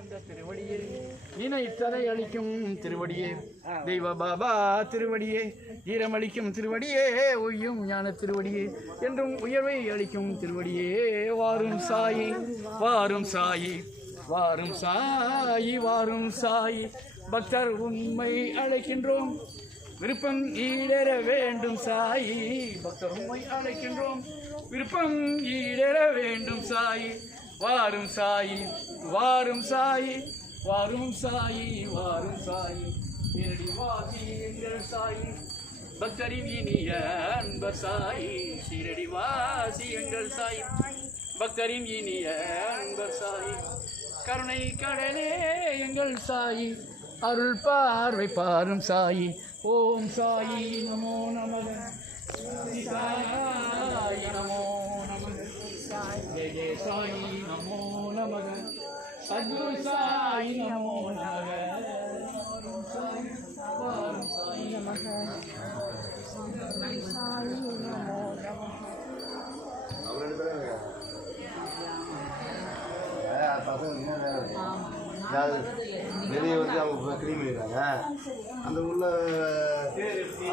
மிகுந்த திருவடியே, நினைத்ததை அளிக்கும் திருவடியே, தெய்வ பாபா திருவடியே, ஈரமளிக்கும் திருவடியே, ஒய்யும் ஞான திருவடியே, என்றும் உயர்வை அளிக்கும் திருவடியே, வாரும் சாயி வாரும் சாயி வாரும் சாயி வாரும் சாயி, பக்தர் உண்மை அழைக்கின்றோம், விருப்பம் ஈடேற வேண்டும் சாயி, பக்தர் உண்மை அழைக்கின்றோம், விருப்பம் ஈடேற வேண்டும் சாயி, வாரும் சாயி வாரும் சாயி வாரும் சாயி வாரும் சாயி, நேரடி வாசி எங்கள் சாயி, பக்தரின் இனிய அன்பர் சாயி, சீரடி வாசி எங்கள் சாயி, பக்தரின் இனிய அன்பர் சாயி, கருணை கடலே எங்கள் சாயி, அருள் பார்வை பாரும் சாயி, ஓம் சாயி நமோ நமக, சாயி நமோ நமக, ஜெய ஜெய சாயி நமோ நமக, சத்குரு சாயி நமோ நமக, வாரும் சாயி நமக, சாயி நமோ வெளியே வந்து அவங்க க்ளீன் பண்ணிடுறாங்க, அந்த உள்ள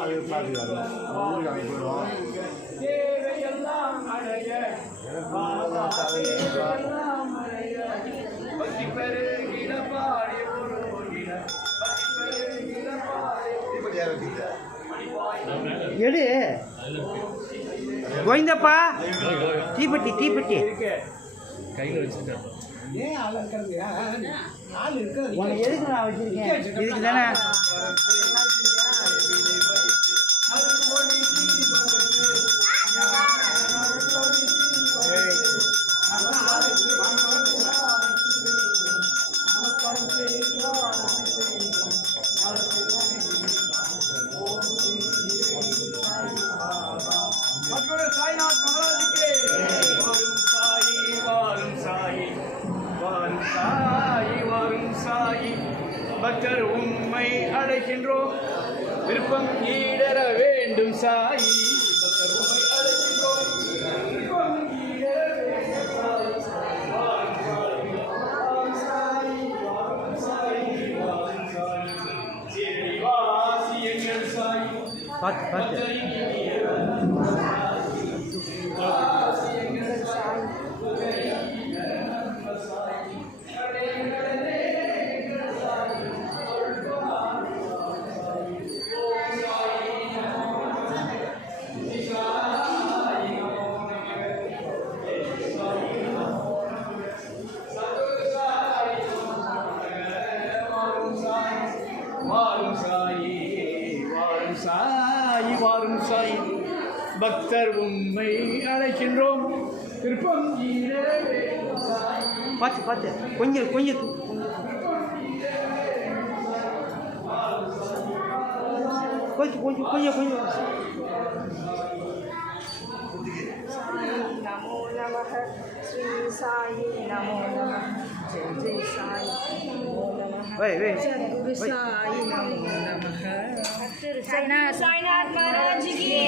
அது பார்த்துக்காங்க, ஊருக்கு அங்கே போயிடும். எடு கோவிந்தப்பா, தீப்பெட்டி தீப்பெட்டி கையில் வச்சுட்டேன். உனக்கு எதுக்கு நான் வச்சிருக்கேன்? இதுக்கு தானே. பக்தர் உண்மை அழைக்கின்றோம், விருப்பம் ஈடற வேண்டும் சாயி, பக்தர் உண்மை அழைக்கின்றோம், விருப்பம் ஈடற வேண்டும் சாயி, சீரடி வாசி எங்கள் சாயி, பார்த்து பார்த்து வாரும் சாயி வாரும் சாயி வாரும் சாயி, பக்தர் உண்மை அழைக்கின்றோம், விருப்பம் ஈடற வேண்டும் சாயி, பார்த்து பார்த்து கொஞ்சம் கொஞ்சம் கொஞ்சம் கொஞ்சம் கொஞ்சம் கொஞ்சம் नमो नमः श्री साई नमो नमः जय जय साई नमो नमः सद्गुरु साई नमो नमः साईनाथ महाराज की